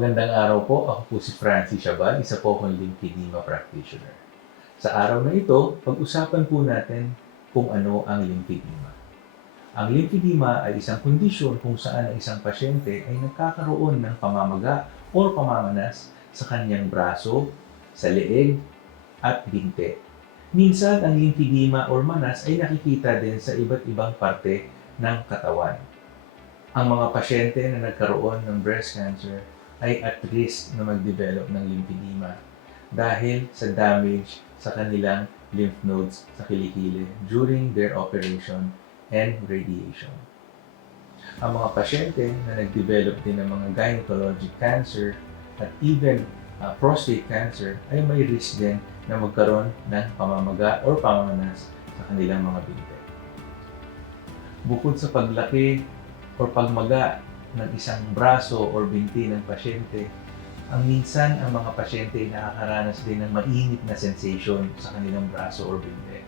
Magandang araw po. Ako po si Francis Chabal, isa po akong lymphedema practitioner. Sa araw na ito, pag-usapan po natin kung ano ang lymphedema. Ang lymphedema ay isang kondisyon kung saan ang isang pasyente ay nagkakaroon ng pamamaga o pamamanas sa kanyang braso, sa leeg, at binte. Minsan, ang lymphedema or manas ay nakikita din sa iba't ibang parte ng katawan. Ang mga pasyente na nagkaroon ng breast cancer ay at risk na mag-develop ng lymphedema dahil sa damage sa kanilang lymph nodes sa kilikili during their operation and radiation. Ang mga pasyente na nag-develop din ng mga gynecologic cancer at even prostate cancer ay may risk din na magkaroon ng pamamaga or pamamanas sa kanilang mga binte. Bukod sa paglaki o pagmaga ng isang braso o binti ng pasyente, minsan ang mga pasyente ay nakakaranas din ng mainit na sensation sa kanilang braso o binti,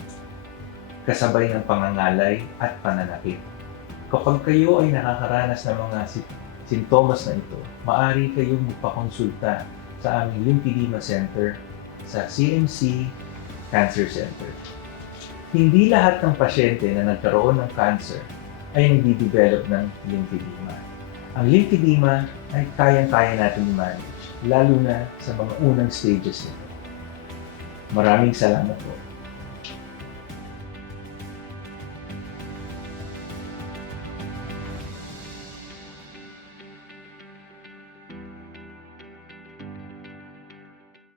kasabay ng pangangalay at pananakit. Kapag kayo ay nakakaranas ng mga sintomas na ito, maaari kayong magpakonsulta sa aming Lymphedema Center sa CMC Cancer Center. Hindi lahat ng pasyente na nagkaroon ng cancer ay nagdi-develop ng lymphedema. Ang lymphedema ay kayang-kaya natin i-manage, lalo na sa mga unang stages nito. Maraming salamat po.